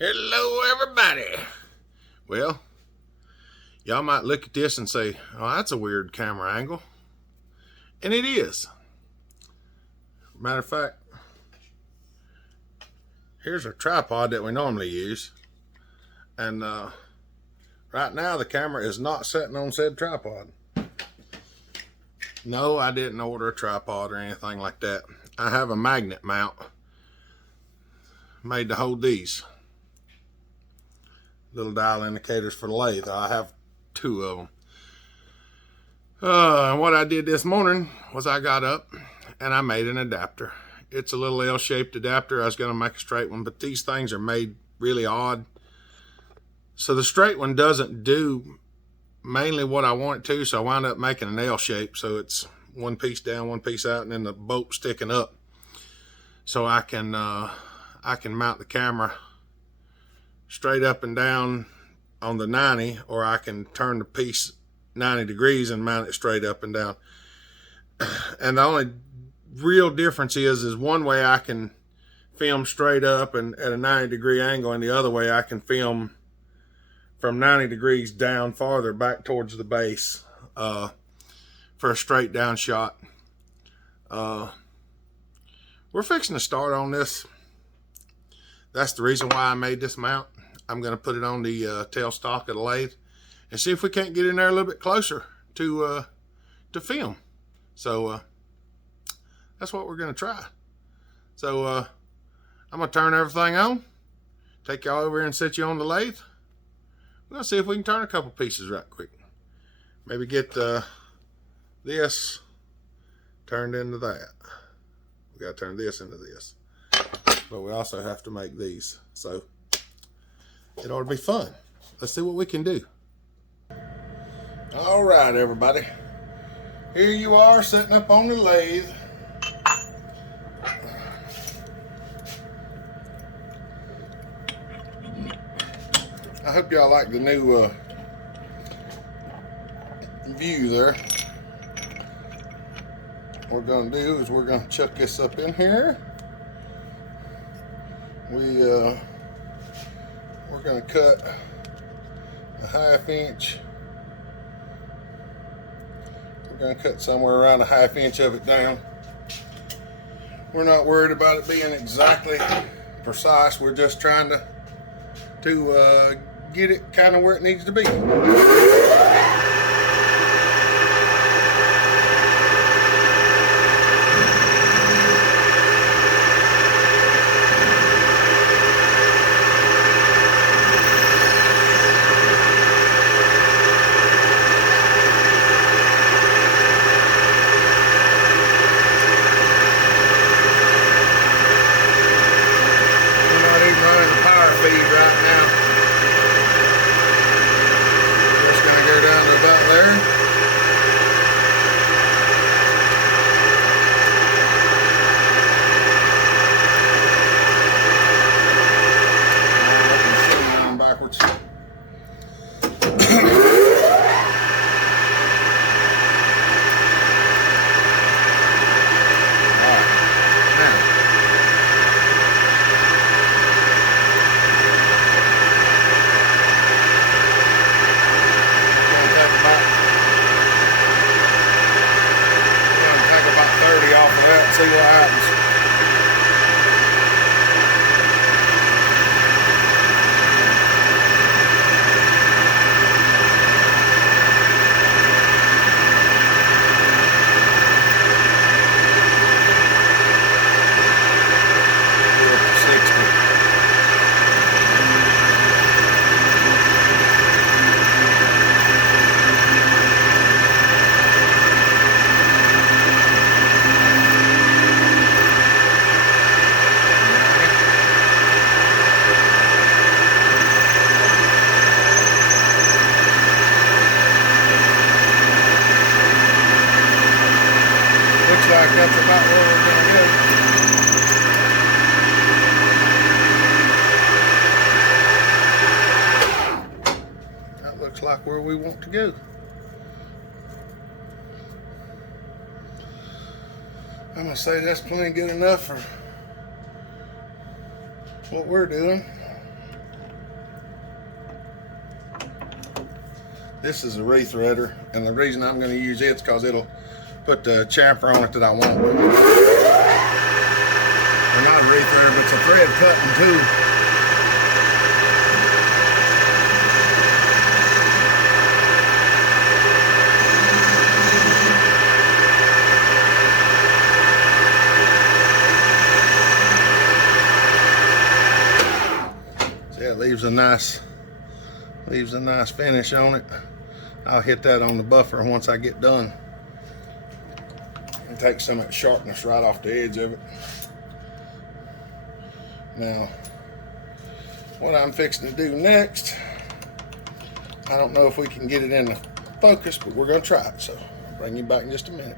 Hello everybody. Well, y'all might look at this and say, oh, that's a weird camera angle. And it is. Matter of fact, here's our tripod that we normally use. And right now the camera is not sitting on said tripod. No, I didn't order a tripod or anything like that. I have a magnet mount made to hold these little dial indicators for the lathe. I have two of them. What I did this morning was I got up and I made an adapter. It's a little L-shaped adapter. I was going to make a straight one, but these things are made really odd. So the straight one doesn't do mainly what I want it to, so I wound up making an L shape. So it's one piece down, one piece out, and then the bolt sticking up. So I can mount the camera straight up and down on the 90, or I can turn the piece 90 degrees and mount it straight up and down. And the only real difference is one way I can film straight up and at a 90 degree angle, and the other way I can film from 90 degrees down farther back towards the base for a straight down shot. We're fixing to start on this. That's the reason why I made this mount. I'm going to put it on the tailstock of the lathe and see if we can't get in there a little bit closer to film. So that's what we're going to try. So I'm going to turn everything on, take y'all over here and set you on the lathe. We're going to see if we can turn a couple pieces right quick. Maybe get this turned into that. We got to turn this into this. But we also have to make these. So it ought to be fun. Let's see what we can do. All right, everybody. Here you are setting up on the lathe. I hope y'all like the new view there. What we're going to do is we're going to chuck this up in here. We're going to cut a 1/2 inch. We're going to cut somewhere around a 1/2 inch of it down. We're not worried about it being exactly precise. We're just trying to get it kind of where it needs to be. See what happens. Like that's about where we're going to go. That looks like where we want to go. I'm going to say that's plenty good enough for what we're doing. This is a rethreader, and the reason I'm going to use it's because it'll put the chamfer on it that I want. Or not a rethreader, but it's a thread cutting tool. See, it leaves a nice finish on it. I'll hit that on the buffer once I get done and take some of the sharpness right off the edge of it. Now, what I'm fixing to do next, I don't know if we can get it in the focus, but we're going to try it, so I'll bring you back in just a minute.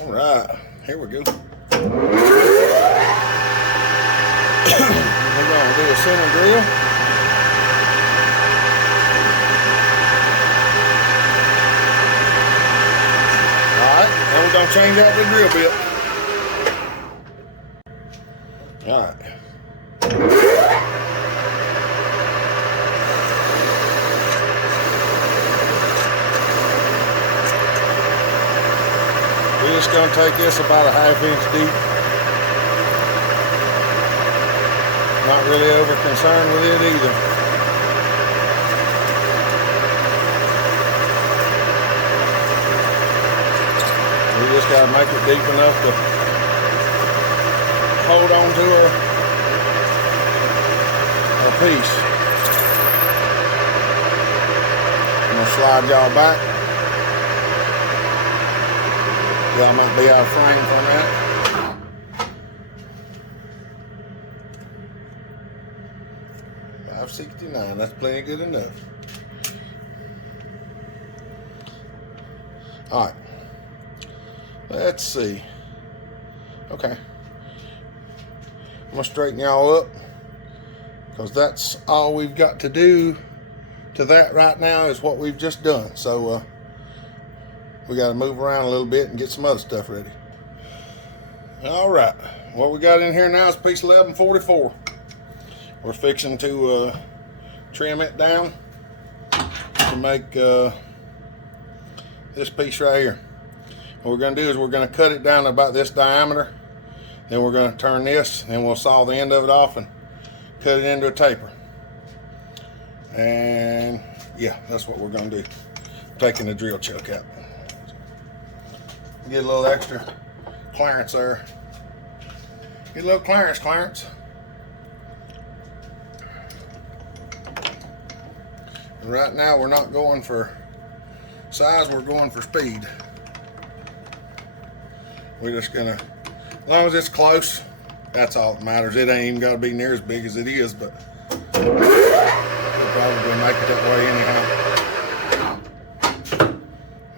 All right, here we go. We're going to do a center drill. Alright, and we're going to change out the drill bit. Alright. We're just going to take this about a 1/2 inch deep. Not really over concerned with it either. We just got to make it deep enough to hold on to our piece. I'm going to slide y'all back. Y'all might be out of frame from that. $5.69, that's plenty good enough. All right. Let's see. Okay. I'm gonna straighten y'all up because that's all we've got to do to that right now is what we've just done. So we got to move around a little bit and get some other stuff ready. All right. What we got in here now is piece 1144. We're fixing to trim it down to make this piece right here. What we're going to do is we're going to cut it down to about this diameter. Then we're going to turn this, and we'll saw the end of it off and cut it into a taper. And yeah, that's what we're going to do. Taking the drill chuck out. Get a little extra clearance there. Get a little clearance. And right now we're not going for size, we're going for speed. We're just gonna, as long as it's close, that's all that matters. It ain't even gotta be near as big as it is, but we'll probably make it that way anyhow.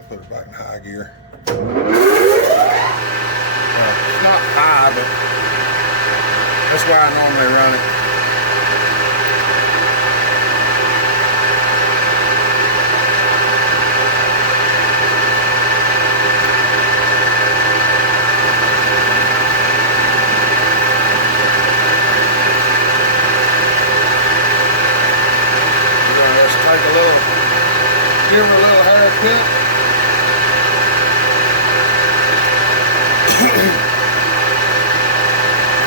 Put it back in high gear. It's not high, but that's where I normally run it. Give her a little haircut.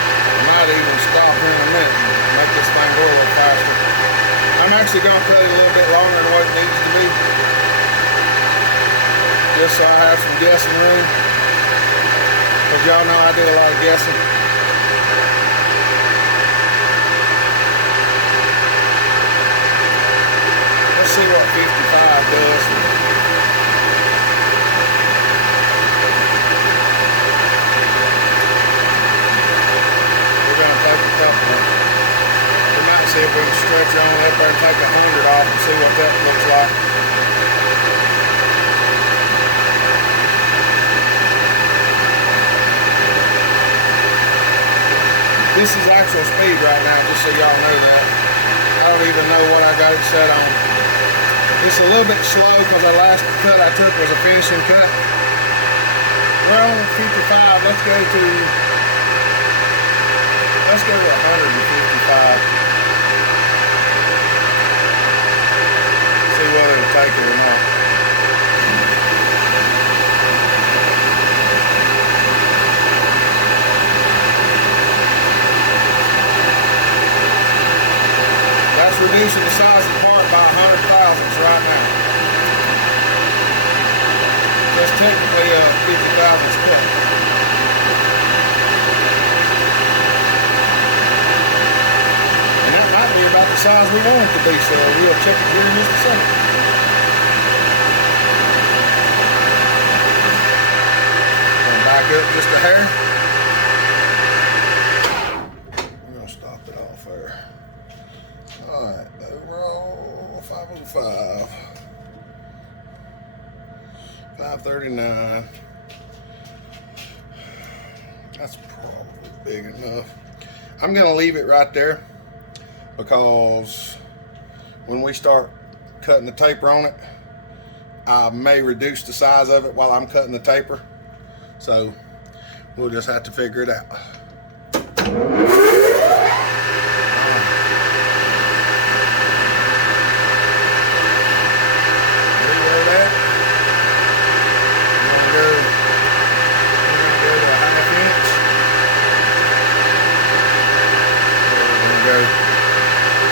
I might even stop here in a minute and make this thing go a little faster. I'm actually going to cut it a little bit longer than what it needs to be, just so I have some guessing room, because y'all know I do a lot of guessing. See what 55 does. We're going to take a couple. We might see if we can stretch on up there and take 100 off and see what that looks like. This is actual speed right now, just so y'all know that. I don't even know what I got it set on. It's a little bit slow because the last cut I took was a finishing cut. We're on 55. Let's go to 155. See what reducing the size of the part by 100 thousandths right now. That's technically a 50 thousandths cut. And that might be about the size we want it to be, so we'll check it here in just a second. Back up just a hair. We're going to stop it off there. Alright, overall 505. 539. That's probably big enough. I'm going to leave it right there because when we start cutting the taper on it, I may reduce the size of it while I'm cutting the taper. So we'll just have to figure it out. Zero that. We're gonna go to a half inch.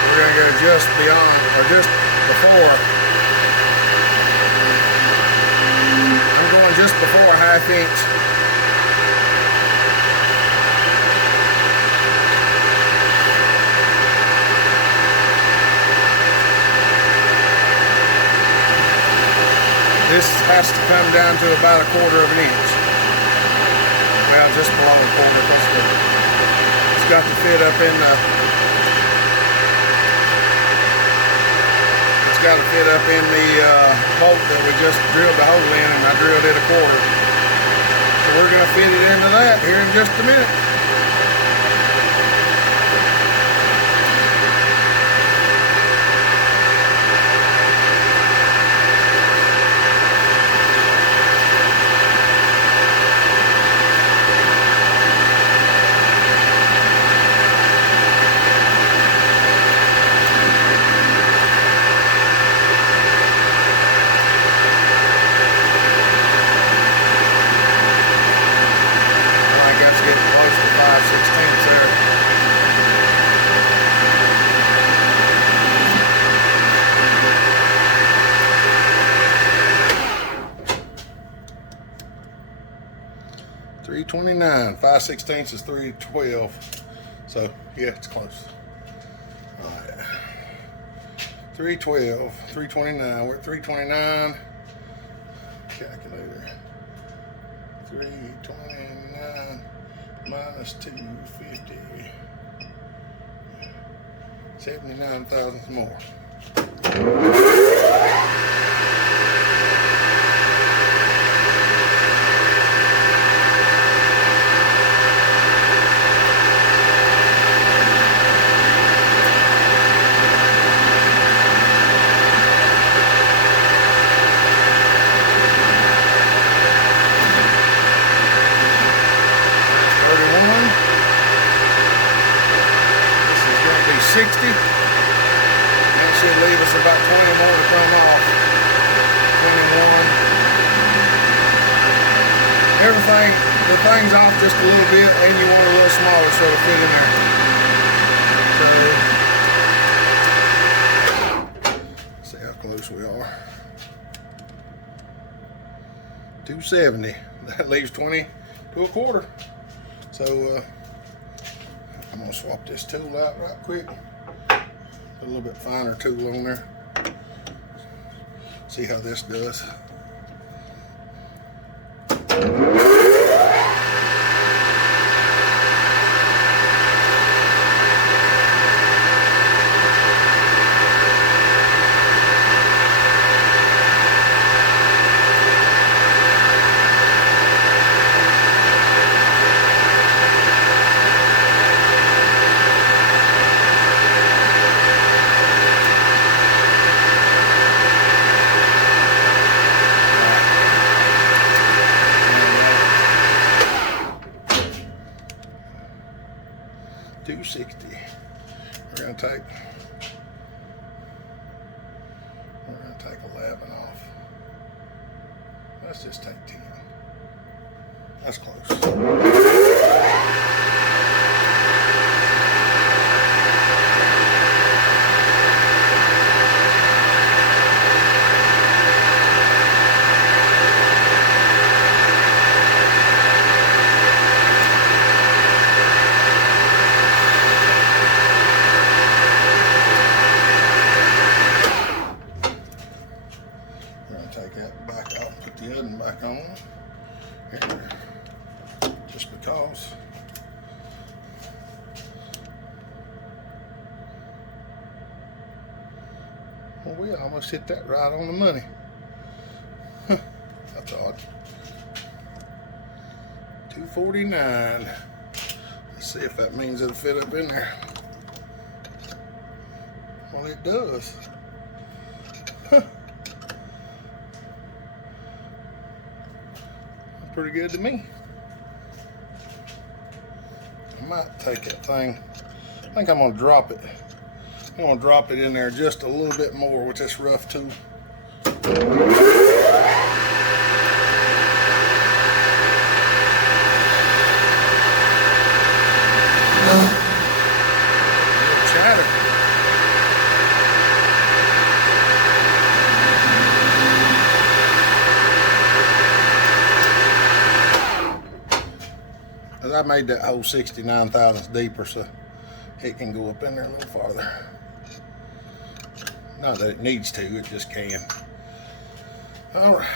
We're gonna go just beyond, or just before. I'm going just before a half inch. This has to come down to about 1/4 of an inch. Well, just below 1/4 because it's got to fit up in the. It's got to fit up in the bolt that we just drilled the hole in, and I drilled it 1/4. So we're going to fit it into that here in just a minute. There. 329, 5/16 is 312. So yeah, it's close. All right. 312, 329. We're at 329. Calculator. 329 minus 250. 79 thousandths more. This is going to be 60. That should leave us about 20 more to come off. 21. Everything, the thing's off just a little bit, and you want a little smaller so it'll fit in there. So, see how close we are. 270. That leaves 20 to 1/4. So I'm gonna swap this tool out right quick. Put a little bit finer tool on there. See how this does. We're gonna take 11 off. Let's just take 10. That's close. Well, we almost hit that right on the money. Huh, that's odd. 249. Let's see if that means it'll fit up in there. Well, it does. Huh. That's pretty good to me. I might take that thing. I think I'm gonna drop it. I'm gonna drop it in there just a little bit more with this rough tool. Chatter. I made that hole 69 thousandths deeper so it can go up in there a little farther. Not that it needs to, it just can. All right.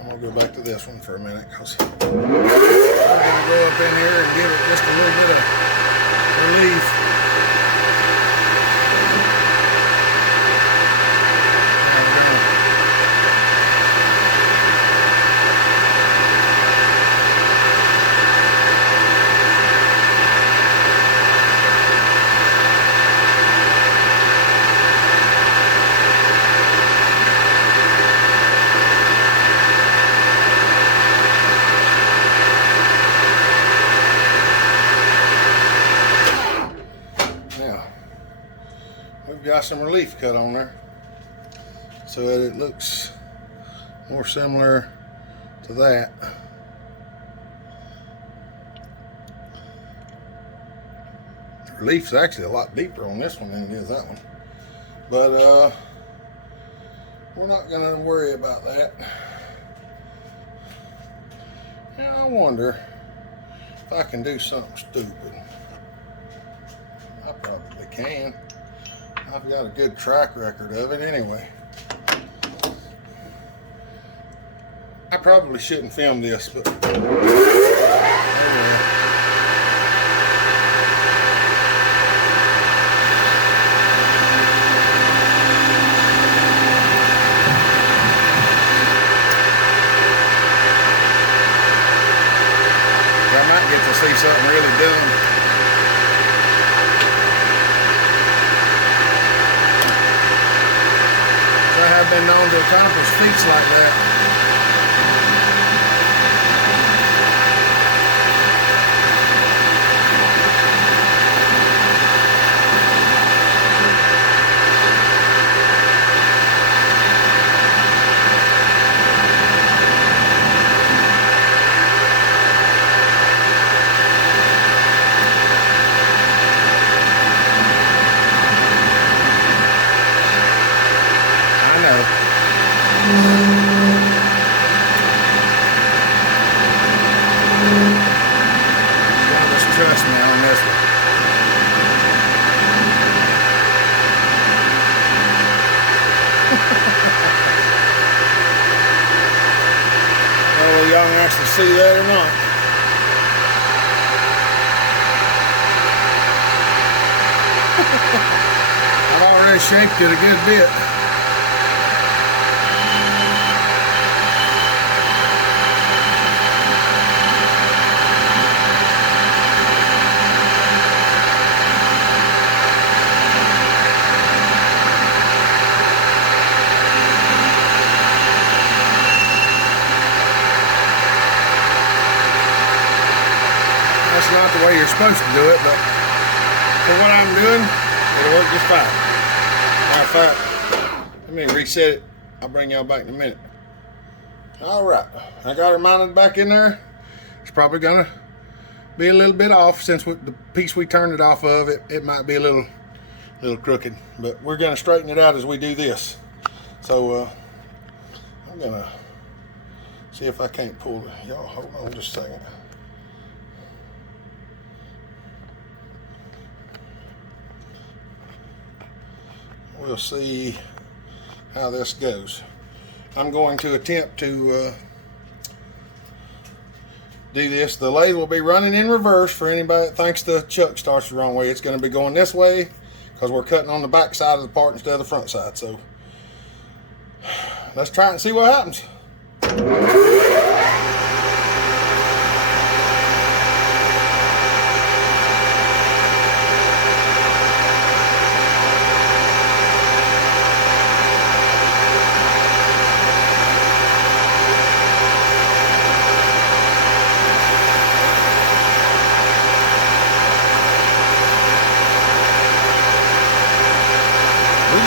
I'm gonna go back to this one for a minute because I'm gonna go up in here and give it just a little bit of relief. Got some relief cut on there so that it looks more similar to that. The relief's actually a lot deeper on this one than it is that one, but we're not gonna worry about that. Now I wonder if I can do something stupid. I probably can. I've got a good track record of it anyway. I probably shouldn't film this, but anyway. I might get to see something really dumb. I have been known to accomplish feats like that. Trust me on this one. Well, y'all can actually see that or not. I've already shaped it a good bit. Not the way you're supposed to do it, but for what I'm doing, it'll work just fine. Matter of fact, let me reset it. I'll bring y'all back in a minute. All right, I got her mounted back in there. It's probably gonna be a little bit off since the piece we turned it off of, it might be a little crooked, but we're gonna straighten it out as we do this. So I'm gonna see if I can't pull it. Y'all hold on just a second. We'll see how this goes. I'm going to attempt to do this. The lathe will be running in reverse for anybody that thinks the chuck starts the wrong way. It's going to be going this way because we're cutting on the back side of the part instead of the front side. So let's try it and see what happens.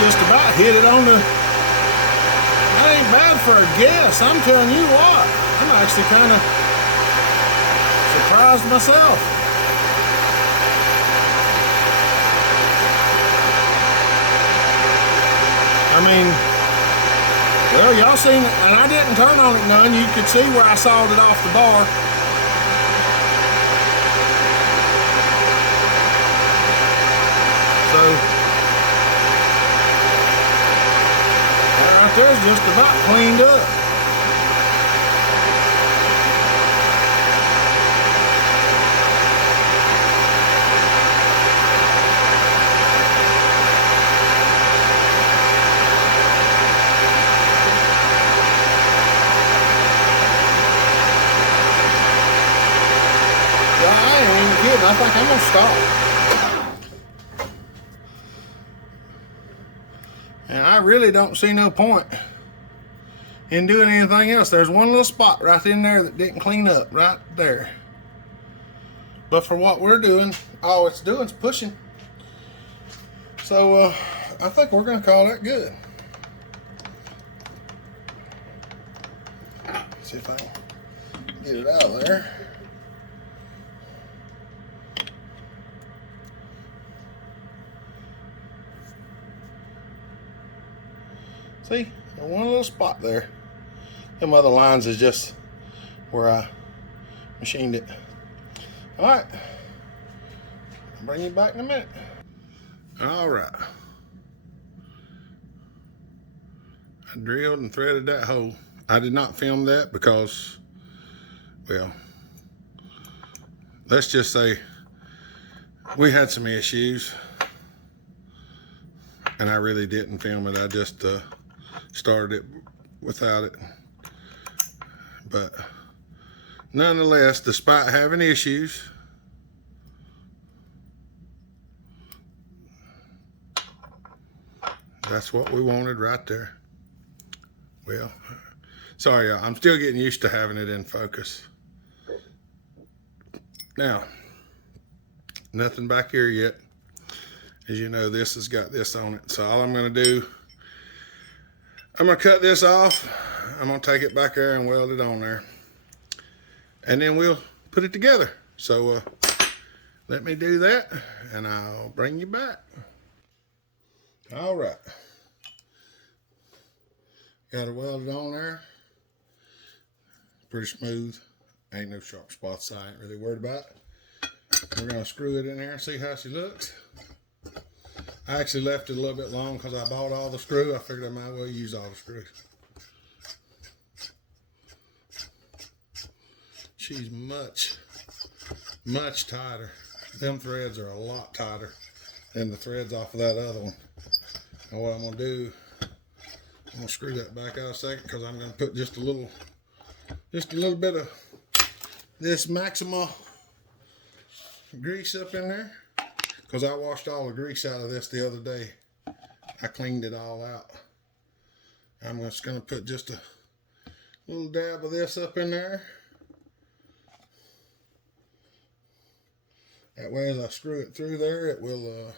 Just about hit it on the, that ain't bad for a guess. I'm telling you what, I'm actually kind of surprised myself. I mean, well, y'all seen it, and I didn't turn on it none. You could see where I sawed it off the bar. So there's just about cleaned up. Yeah, I ain't even kidding. I think I'm gonna stop. And I really don't see no point in doing anything else. There's one little spot right in there that didn't clean up, right there. But for what we're doing, all it's doing is pushing. So I think we're gonna call that good. See if I can get it out of there. See, one little spot there. Them other lines is just where I machined it. All right, I'll bring you back in a minute. All right, I drilled and threaded that hole. I did not film that because, well, let's just say we had some issues and I really didn't film it. I just started it without it. But nonetheless, despite having issues, that's what we wanted right there. Well, sorry, y'all. I'm still getting used to having it in focus. Now, nothing back here yet. As you know, this has got this on it. So all I'm gonna do, I'm gonna cut this off. I'm gonna take it back there and weld it on there. And then we'll put it together. So let me do that and I'll bring you back. All right. Got it welded on there. Pretty smooth. Ain't no sharp spots I ain't really worried about. We're gonna screw it in there and see how she looks. I actually left it a little bit long because I bought all the screw. I figured I might as well use all the screws. She's much, much tighter. Them threads are a lot tighter than the threads off of that other one. And what I'm gonna do, I'm gonna screw that back out a second because I'm gonna put just a little bit of this Maxima grease up in there. Because I washed all the grease out of this the other day. I cleaned it all out. I'm just going to put just a little dab of this up in there. That way as I screw it through there, it will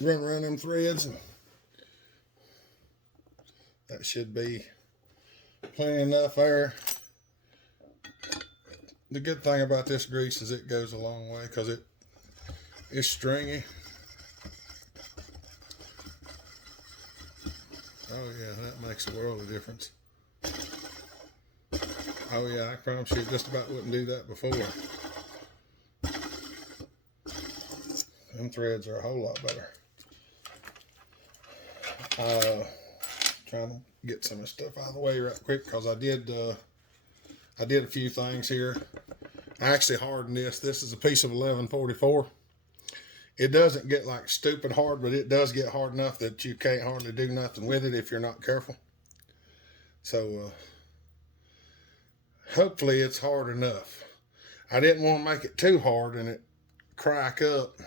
run around them threads. And that should be plenty enough there. The good thing about this grease is it goes a long way because it's stringy. Oh yeah, that makes a world of difference. Oh yeah, I promise you it just about wouldn't do that before. Them threads are a whole lot better. Trying to get some of the stuff out of the way right quick because I did a few things here. I actually hardened this. This is a piece of 1144. It doesn't get like stupid hard, but it does get hard enough that you can't hardly do nothing with it if you're not careful. So hopefully it's hard enough. I didn't want to make it too hard and it crack up,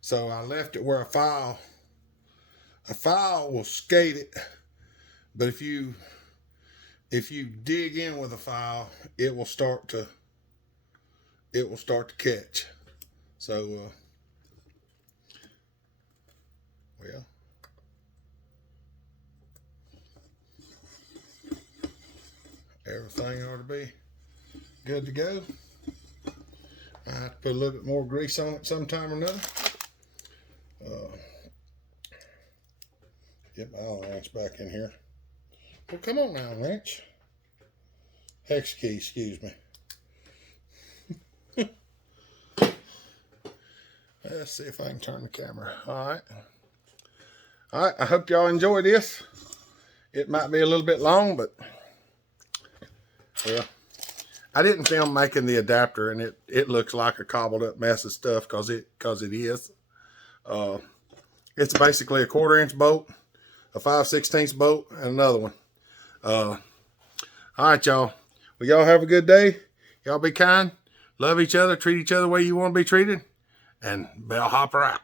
so I left it where a file will skate it, but if you dig in with a file, it will start to catch. So well, everything ought to be good to go. I have to put a little bit more grease on it sometime or another. Get my Allen wrench back in here. Well, come on now, wrench. Hex key, excuse me. Let's see if I can turn the camera. All right, I hope y'all enjoy this. It might be a little bit long, but well, I didn't film making the adapter, and it looks like a cobbled up mess of stuff because it is. It's basically a 1/4 inch bolt, a 5/16 bolt, and another one. All right, y'all. Well, y'all have a good day. Y'all be kind, love each other, treat each other the way you want to be treated, and bellhopper out.